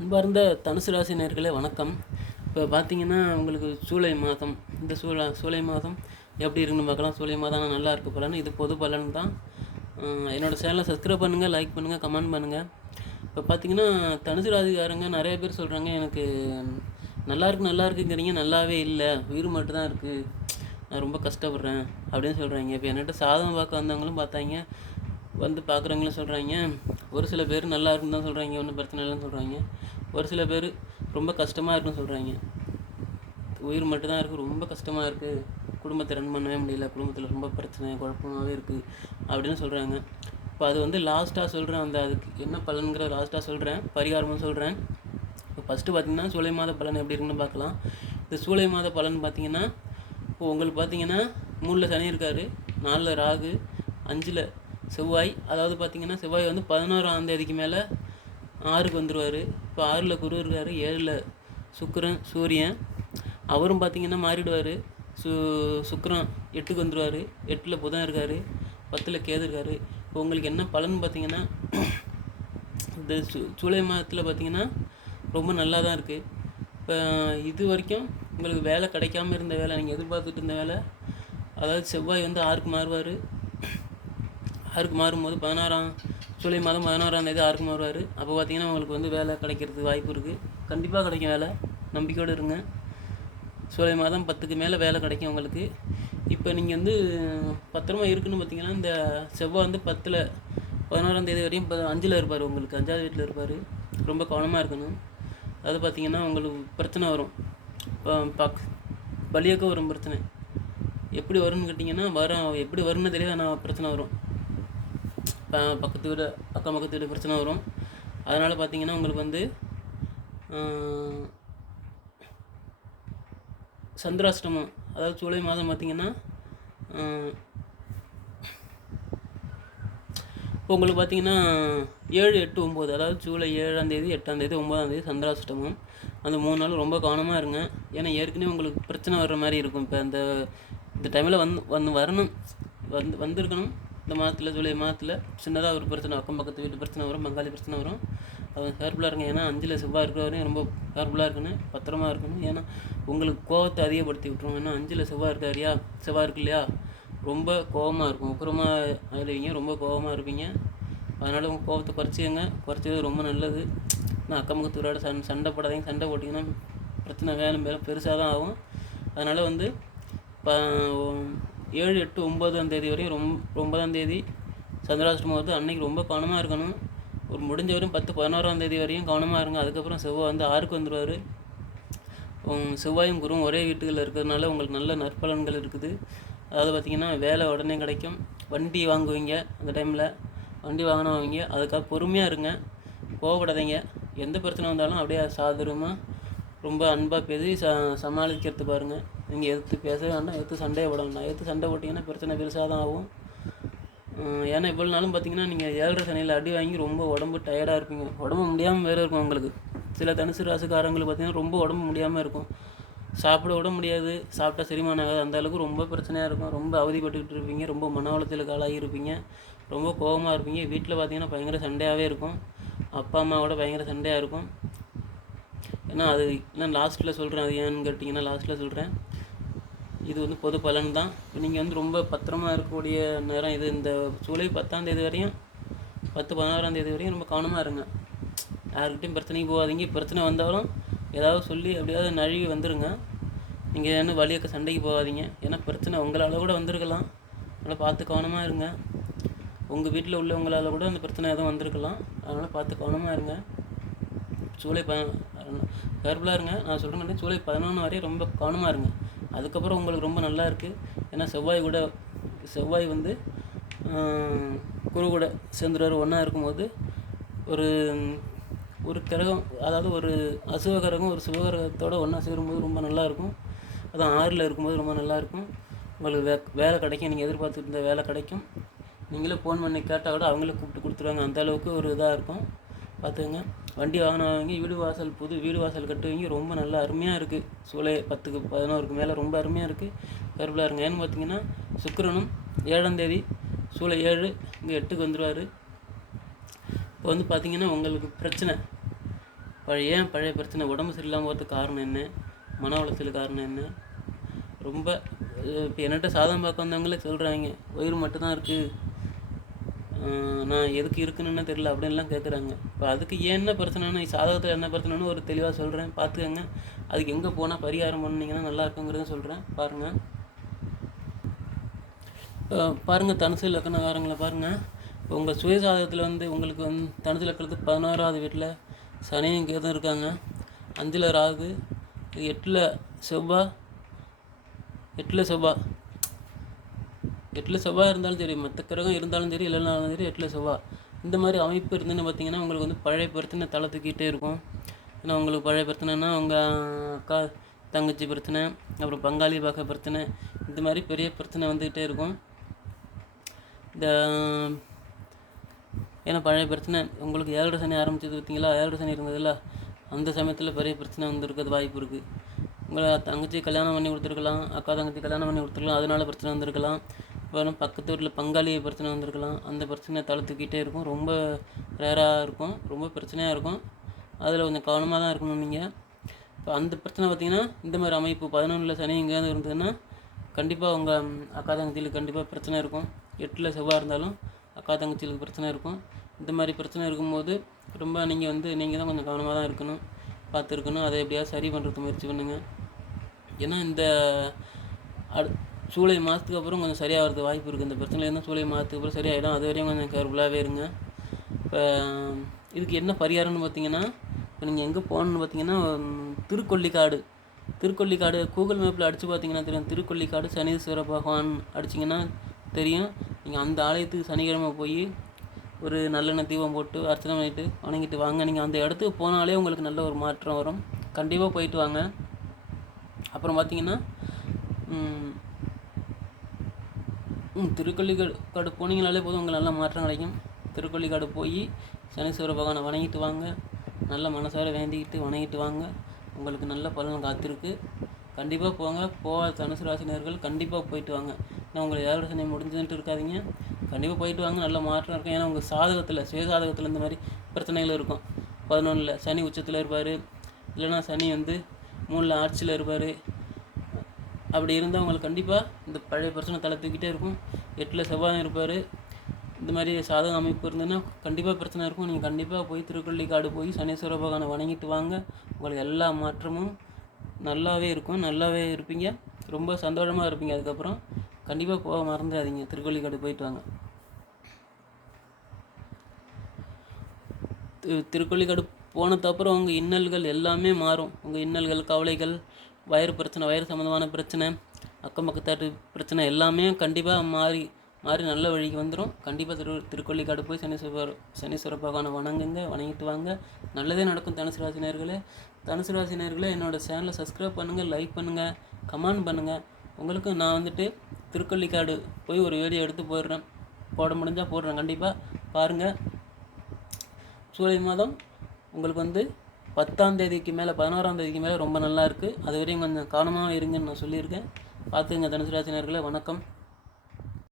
அன்பார்ந்த தனுசு ராசி நேயர்களே வணக்கம். இப்போ பார்த்தீங்கன்னா உங்களுக்கு ஜூலை மாதம், இந்த ஜூலை மாதம் எப்படி இருக்குன்னு பார்க்கலாம். ஜூலை மாதம் நல்லா இருக்க பலன், இது பொது பலன் தான். என்னோடய சேனலை சப்ஸ்கிரைப் பண்ணுங்கள், லைக் பண்ணுங்கள், கமெண்ட் பண்ணுங்கள். இப்போ பார்த்தீங்கன்னா தனுசு ராசிக்காரங்க நிறைய பேர் சொல்கிறாங்க, எனக்கு நல்லா இருக்குங்கிறீங்க, நல்லாவே இல்லை, உயிர் மட்டும் தான் இருக்குது, நான் ரொம்ப கஷ்டப்படுறேன் அப்படின்னு சொல்கிறாங்க. இப்போ என்கிட்ட சாதகம் பார்க்க வந்தவங்களும் பார்த்தாங்க, வந்து பார்க்குறவங்களும் சொல்கிறாங்க. ஒரு சில பேர் நல்லா இருக்குன்னு தான் சொல்கிறாங்க, ஒன்றும் பிரச்சனை இல்லைன்னு சொல்கிறாங்க. ஒரு சில பேர் ரொம்ப கஷ்டமாக இருக்குன்னு சொல்கிறாங்க, உயிர் மட்டும்தான் இருக்குது, ரொம்ப கஷ்டமாக இருக்குது, குடும்பத்தை ரன் பண்ணவே முடியல, குடும்பத்தில் ரொம்ப பிரச்சனை குழப்பமாகவே இருக்குது அப்படின்னு சொல்கிறாங்க. இப்போ அது வந்து லாஸ்ட்டாக சொல்கிறேன், அதுக்கு என்ன பலனுங்கிற லாஸ்ட்டாக சொல்கிறேன், பரிகாரமும் சொல்கிறேன். இப்போ ஃபஸ்ட்டு பார்த்திங்கன்னா ஜூலை மாத பலன் எப்படி இருக்குன்னு பார்க்கலாம். இந்த ஜூலை மாத பலன் பார்த்திங்கன்னா, இப்போ உங்களுக்கு பார்த்திங்கன்னா 3ல் சனி இருக்கார், 4ல் ராகு, 5ல் செவ்வாய். அதாவது பார்த்திங்கன்னா செவ்வாய் வந்து 11ஆம் தேதிக்கு மேலே 6க்கு வந்துடுவார். இப்போ 6ல் குரு இருக்கார், 7ல் சுக்கிரன் சூரியன், அவரும் பார்த்திங்கன்னா மாறிடுவார். சுக்கிரன் 8க்கு வந்துடுவார், 8ல் புதன் இருக்கார், 10ல் கேது இருக்கார். இப்போ உங்களுக்கு என்ன பலன் பார்த்திங்கன்னா, இந்த ஜூலை மாதத்தில் பார்த்திங்கன்னா ரொம்ப நல்லா தான் இருக்குது. இப்போ இது வரைக்கும் உங்களுக்கு வேலை கிடைக்காம இருந்த வேலை, நீங்கள் எதிர்பார்த்துட்டு இருந்த வேலை, அதாவது செவ்வாய் வந்து 6க்கு மாறுவார். 6க்கு மாறும்போது ஜூலை மாதம் 16ஆம் தேதி 6க்கு மாறுவார். அப்போ பார்த்திங்கன்னா உங்களுக்கு வந்து வேலை கிடைக்கிறதுக்கு வாய்ப்பு இருக்குது, கண்டிப்பாக கிடைக்கும் வேலை, நம்பிக்கையோடு இருங்க. ஜூலை மாதம் 10க்கு மேலே வேலை கிடைக்கும் உங்களுக்கு. இப்போ நீங்கள் வந்து பத்திரமா இருக்குன்னு பார்த்திங்கன்னா, இந்த செவ்வாய் வந்து 11ஆம் தேதி வரையும் 5ல் இருப்பார், உங்களுக்கு 5வது வீட்டில் இருப்பார். ரொம்ப கவனமாக இருக்கணும். அது பார்த்திங்கன்னா உங்களுக்கு பிரச்சனை வரும், பலியாக்க வரும் பிரச்சனை. எப்படி வரும்னு கேட்டிங்கன்னா, எப்படி வரும்னு தெரியாது, ஆனால் பிரச்சனை வரும். பக்கத்து வீடு அக்கம் பக்கத்து வீடு பிரச்சனை வரும். அதனால் பார்த்திங்கன்னா உங்களுக்கு வந்து சந்திராஷ்டமம், அதாவது ஜூலை மாதம் பார்த்திங்கன்னா இப்போ உங்களுக்கு பார்த்திங்கன்னா 7, 8, 9, அதாவது ஜூலை 7ஆம் தேதி, 8ஆம் தேதி, 9ஆம் தேதி சந்திராஷ்டமம். அந்த 3 நாள் ரொம்ப கவனமாக இருங்க. ஏன்னா ஏற்கனவே உங்களுக்கு பிரச்சனை வர்ற மாதிரி இருக்கும். இப்போ இந்த டைமில் வரணும், வந்திருக்கணும். இந்த மாதத்தில் ஜூலை மாதத்தில் சின்னதாக ஒரு பிரச்சனை, அக்கம் பக்கத்து வீட்டு பிரச்சனை வரும், பங்காளி பிரச்சனை வரும். அது கேர்ஃபுல்லாக இருங்க. ஏன்னா 5ல் செவ்வாய் இருக்கிற வரையும் ரொம்ப கேர்ஃபுல்லாக இருக்கணும், பத்திரமா இருக்கணும். ஏன்னா உங்களுக்கு கோவத்தை அதிகப்படுத்தி விட்ருவோம். ஏன்னா 5ல் செவ்வாய் இருக்கு இல்லையா, ரொம்ப கோபமாக இருக்கும், உக்கிரமாக ஆயிடுவீங்க, ரொம்ப கோபமாக இருப்பீங்க. அதனால் உங்கள் கோபத்தை குறைச்சது ரொம்ப நல்லது. ஆனால் அக்கம் பக்கத்து வீரோட சண்டை போடாதீங்க. சண்டை போட்டிங்கன்னா பிரச்சனை மேலும் பெருசாக தான் ஆகும். அதனால் வந்து 7, 8, 9ஆம் தேதி வரையும் 9ஆம் தேதி சந்திராஷ்டமம் வருது, அன்றைக்கி ரொம்ப கவனமாக இருக்கணும். ஒரு முடிஞ்ச வரையும் 10, 11ஆம் தேதி வரையும் கவனமாக இருங்க. அதுக்கப்புறம் செவ்வாய் வந்து 6க்கு வந்துடுவார். செவ்வாயும் குருவும் ஒரே வீட்டுகளில் இருக்கிறதுனால உங்களுக்கு நல்ல நற்பலன்கள் இருக்குது. அதாவது பார்த்திங்கன்னா வேலை உடனே கிடைக்கும், வண்டி வாங்குவீங்க, அந்த டைமில் வண்டி வாங்கினவங்க. அதுக்காக பொறுமையாக இருங்க, கோவப்படாதீங்க. எந்த பிரச்சனை வந்தாலும் அப்படியே சாதுரியமாக ரொம்ப அன்பாக பேசி சமாளிக்கிறது பாருங்கள். நீங்கள் எதிர்த்து பேச வேண்டாம், எதிர்த்து சண்டையை போட வேண்டாம். எதிர்த்து சண்டை போட்டிங்கன்னா பிரச்சனை பெருசாக தான் ஆகும். ஏன்னா இவ்வளோ நாளும் பார்த்திங்கன்னா நீங்கள் 7ரை சனியில் அடி வாங்கி ரொம்ப உடம்பு டயர்டாக இருப்பீங்க, உடம்பு முடியாமல் வேறு இருக்கும் உங்களுக்கு. சில தனுசு ராசிக்காரங்களுக்கு பார்த்திங்கன்னா ரொம்ப உடம்பு முடியாமல் இருக்கும், சாப்பிட விட முடியாது, சாப்பிட்டா செரிமானம் ஆகாது, அந்தளவுக்கு ரொம்ப பிரச்சனையாக இருக்கும். ரொம்ப அவதிப்பட்டுக்கிட்டு இருப்பீங்க, ரொம்ப மன உளைச்சலுக்கு ஆளாகி இருப்பீங்க, ரொம்ப கோபமாக இருப்பீங்க. வீட்டில் பார்த்திங்கன்னா பயங்கர சண்டையாகவே இருக்கும், அப்பா அம்மாவோட பயங்கர சண்டையாக இருக்கும். ஏன்னா அது நான் லாஸ்ட்டில் சொல்கிறேன், அது ஏன்னு கேட்டிங்கன்னா லாஸ்ட்டில் சொல்கிறேன். இது வந்து பொது பலன் தான். இப்போ நீங்கள் வந்து ரொம்ப பத்திரமா இருக்கக்கூடிய நேரம் இது. இந்த ஜூலை 10ஆம் தேதி வரையும், 10, 11ஆம் தேதி வரையும் ரொம்ப கவனமாக இருங்க. யாருக்கிட்டையும் பிரச்சனைக்கு போகாதீங்க. பிரச்சனை வந்தாலும் ஏதாவது சொல்லி எப்படியாவது நழுவி வந்துடுங்க. நீங்கள் என்ன வழியக்க சண்டைக்கு போகாதீங்க. ஏன்னா பிரச்சனை உங்களால் கூட வந்திருக்கலாம், அதனால் பார்த்து கவனமாக இருங்க. உங்கள் வீட்டில் உள்ளவங்களால் கூட அந்த பிரச்சனை எதுவும் வந்திருக்கலாம், அதனால் பார்த்து கவனமாக இருங்க. ஜூலை கேர்ஃபுல்லாக இருங்க. நான் சொல்கிறேன், ஜூலை 11 வரையும் ரொம்ப கவனமாக இருங்க. அதுக்கப்புறம் உங்களுக்கு ரொம்ப நல்லா இருக்குது. ஏன்னா செவ்வாய் வந்து குரு கூட சேர்ந்துருவார். ஒன்றா இருக்கும்போது ஒரு கிரகம், அதாவது ஒரு அசுவ கிரகம் ஒரு சிவகிரகத்தோடு ஒன்றா சேரும்போது ரொம்ப நல்லாயிருக்கும். அதான் 6ல் இருக்கும்போது ரொம்ப நல்லாயிருக்கும். உங்களுக்கு வேலை கிடைக்கும், நீங்கள் எதிர்பார்த்துட்டு இருந்த வேலை கிடைக்கும். நீங்களே ஃபோன் பண்ணி கேட்டால் கூட அவங்களே கூப்பிட்டு கொடுத்துருவாங்க, அந்தளவுக்கு ஒரு இதாக இருக்கும். பார்த்துக்கங்க. வண்டி வாங்கினவங்க புது வீடு வாசல் கட்டுவீங்க, ரொம்ப நல்லா அருமையாக இருக்குது. ஜூலை 10க்கு 11க்கு மேலே ரொம்ப அருமையாக இருக்குது. கேர்ஃபுல்லாக இருங்க. ஏன்னு பார்த்தீங்கன்னா சுக்கிரனும் 7ஆம் தேதி ஜூலை 7 இங்கே 8க்கு வந்துடுவார். இப்போ வந்து பார்த்திங்கன்னா உங்களுக்கு பிரச்சனை, பழைய பிரச்சனை, உடம்பு சரியில்லாமல் போகிறதுக்கு காரணம் என்ன, மன உளைச்சல் காரணம் என்ன, ரொம்ப இப்போ என்கிட்ட சாதம் பார்க்க வந்தவங்களே சொல்கிறாங்க, வயிறு மட்டும்தான் இருக்குது, நான் எதுக்கு இருக்குன்னு தெரியல அப்படின்லாம் கேட்குறாங்க. இப்போ அதுக்கு என்ன பிரச்சனைன்னு, சாதகத்தில் என்ன பிரச்சனைன்னு ஒரு தெளிவாக சொல்கிறேன், பார்த்துக்கங்க. அதுக்கு எங்கே போனால் பரிகாரம் பண்ணிங்கன்னா நல்லா இருக்குங்கிறத சொல்கிறேன், பாருங்கள். பாருங்கள், தனுசு லக்கணக்காரங்களை பாருங்கள். இப்போ உங்கள் சுயசாதகத்தில் உங்களுக்கு தனுசு லக்கணத்துக்கு 11வது வீட்டில் சனியும் கேதும் இருக்காங்க. 5ல் ராகு, 8ல் செவ்வாய். 8ல் செவ்வாய் இருந்தாலும் சரி, மற்ற கிரகம் இருந்தாலும் சரி, இல்லைனாலும் சரி, 8ல் செவ்வாய் இந்த மாதிரி அமைப்பு இருந்துன்னு பார்த்தீங்கன்னா உங்களுக்கு பழைய பிரச்சனை தலை தூக்கிட்டே இருக்கும். ஏன்னா உங்களுக்கு பழைய பிரச்சனைனா உங்கள் அக்கா தங்கச்சி பிரச்சனை, அப்புறம் பங்காளி பார்க்க பிரச்சனை, இந்த மாதிரி பெரிய பிரச்சனை வந்துக்கிட்டே இருக்கும். ஏன்னா பழைய பிரச்சனை உங்களுக்கு 7 சனி ஆரம்பிச்சது பார்த்தீங்களா, 7 சனி இருந்ததில்ல, அந்த சமயத்தில் பெரிய பிரச்சனை வந்துருக்கிறது வாய்ப்பு இருக்குது. உங்களை தங்கச்சி கல்யாணம் பண்ணி கொடுத்துருக்கலாம், அக்கா தங்கச்சி கல்யாணம் பண்ணி கொடுத்துருக்கலாம், அதனால பிரச்சனை வந்திருக்கலாம். அப்புறம் பக்கத்து வீட்டில் பங்காளி பிரச்சனை வந்திருக்கலாம். அந்த பிரச்சனை தலை தூக்கிட்டே இருக்கும், ரொம்ப ரேராக இருக்கும், ரொம்ப பிரச்சனையாக இருக்கும். அதில் கொஞ்சம் கவனமாக தான் இருக்கணும் நீங்கள். இப்போ அந்த பிரச்சனை பார்த்திங்கன்னா இந்த மாதிரி அமைப்பு 11ல் சனி எங்கேயாவது இருந்ததுன்னா கண்டிப்பாக உங்கள் அக்கா தங்கச்சிகளுக்கு கண்டிப்பாக பிரச்சனை இருக்கும். 8ல் செவ்வாய் இருந்தாலும் அக்கா தங்கச்சிகளுக்கு பிரச்சனை இருக்கும். இந்த மாதிரி பிரச்சனை இருக்கும்போது ரொம்ப நீங்கள் தான் கொஞ்சம் கவனமாக தான் இருக்கணும், பார்த்துருக்கணும். அதை எப்படியாவது சரி பண்ணுறதுக்கு முயற்சி பண்ணுங்கள். ஏன்னா இந்த ஜூலை மாதத்துக்கு அப்புறம் கொஞ்சம் சரியாகிறதுக்கு வாய்ப்பு இருக்குது. இந்த பிரச்சனைலேருந்து ஜூலை மாதத்துக்கு அப்புறம் சரியாயிடும். அது வரையும் கொஞ்சம் கேர்ஃபுல்லாகவே இருங்க. இப்போ இதுக்கு என்ன பரிகாரம்னு பார்த்தீங்கன்னா, இப்போ நீங்கள் எங்கே போகணுன்னு பார்த்தீங்கன்னா திருக்கொள்ளிக்காடு கூகுள் மேப்பில் அடித்து பார்த்தீங்கன்னா தெரியும். திருக்கொள்ளிக்காடு சனீஸ்வர பகவான் அடிச்சிங்கன்னா தெரியும். நீங்கள் அந்த ஆலயத்துக்கு சனிக்கிழமை போய் ஒரு நல்லெண்ணெய் தீபம் போட்டு அர்ச்சனை பண்ணிவிட்டு வணங்கிட்டு வாங்க. நீங்கள் அந்த இடத்துக்கு போனாலே உங்களுக்கு நல்ல ஒரு மாற்றம் வரும். கண்டிப்பாக போயிட்டு வாங்க. அப்புறம் பார்த்தீங்கன்னா திருக்கொள்ளிக்காடு போனீங்கனாலே போதும், உங்களுக்கு நல்ல மாற்றம் கிடைக்கும். திருக்கொள்ளிக்காடு போய் சனீஸ்வர பகவானை வணங்கிட்டு வாங்க. நல்ல மனசார வேண்டிக்கிட்டு வணங்கிட்டு வாங்க. உங்களுக்கு நல்ல பலன் காத்திருக்கு. கண்டிப்பாக போங்க. தனுசு ராசினியர்கள் கண்டிப்பாக போயிட்டு வாங்க. நான் உங்களை 7 சனி முடிஞ்சுட்டு இருக்காதிங்க, கண்டிப்பாக போயிட்டு வாங்க. நல்ல மாற்றம் இருக்கும். ஏன்னா உங்கள் சுயசாதகத்தில் இந்த மாதிரி பிரச்சனைகள் இருக்கும். 11ல் சனி உச்சத்தில் இருப்பார், இல்லைனா சனி 3ல் ஆட்சியில் இருப்பார். அப்படி இருந்தால் உங்களுக்கு கண்டிப்பாக இந்த பழைய பிரச்சனை தலை தூக்கிட்டே இருக்கும். 8ல் செவ்வாய் இருப்பார். இந்த மாதிரி சாதக அமைப்பு இருந்ததுன்னா கண்டிப்பாக பிரச்சனை இருக்கும். நீங்கள் கண்டிப்பாக போய் திருக்கொள்ளிக்காடு போய் சனீஸ்வர பகவானை வணங்கிட்டு வாங்க. உங்களுக்கு எல்லா மாற்றமும் நல்லாவே இருக்கும், நல்லாவே இருப்பீங்க, ரொம்ப சந்தோஷமாக இருப்பீங்க. அதுக்கப்புறம் கண்டிப்பாக போக மறந்துடாதீங்க, திருக்கொள்ளிக்காடு போயிட்டு வாங்க. திருக்கொள்ளிக்காடு போனதுக்கப்புறம் உங்கள் இன்னல்கள் எல்லாமே மாறும். உங்கள் இன்னல்கள், கவலைகள், வயிறு சம்மந்தமான பிரச்சனை, அக்கம் பக்கத்தாட்டு பிரச்சனை எல்லாமே கண்டிப்பாக மாறி நல்ல வழிக்கு வந்துடும். கண்டிப்பாக திருக்கொள்ளிக்காடு போய் சனீஸ்வர பகவானை வணங்கிட்டு வாங்க. நல்லதே நடக்கும். தனுசு ராசினியர்களே என்னோடய சேனலை சப்ஸ்கிரைப் பண்ணுங்கள், லைக் பண்ணுங்கள், கமெண்ட் பண்ணுங்கள். உங்களுக்கு நான் திருக்கொள்ளிக்காடு போய் ஒரு வீடியோ எடுத்து போட முடிஞ்சால் போடுறேன். கண்டிப்பாக பாருங்கள். ஜூலை மாதம் உங்களுக்கு 10ஆம் தேதிக்கு மேலே 11ஆம் தேதிக்கு மேலே ரொம்ப நல்லா இருக்குது. அது வரையும் கொஞ்சம் கவனமாக இருங்கன்னு நான் சொல்லியிருக்கேன். பார்த்துங்க தனுசு ராசினியர்களே. வணக்கம்.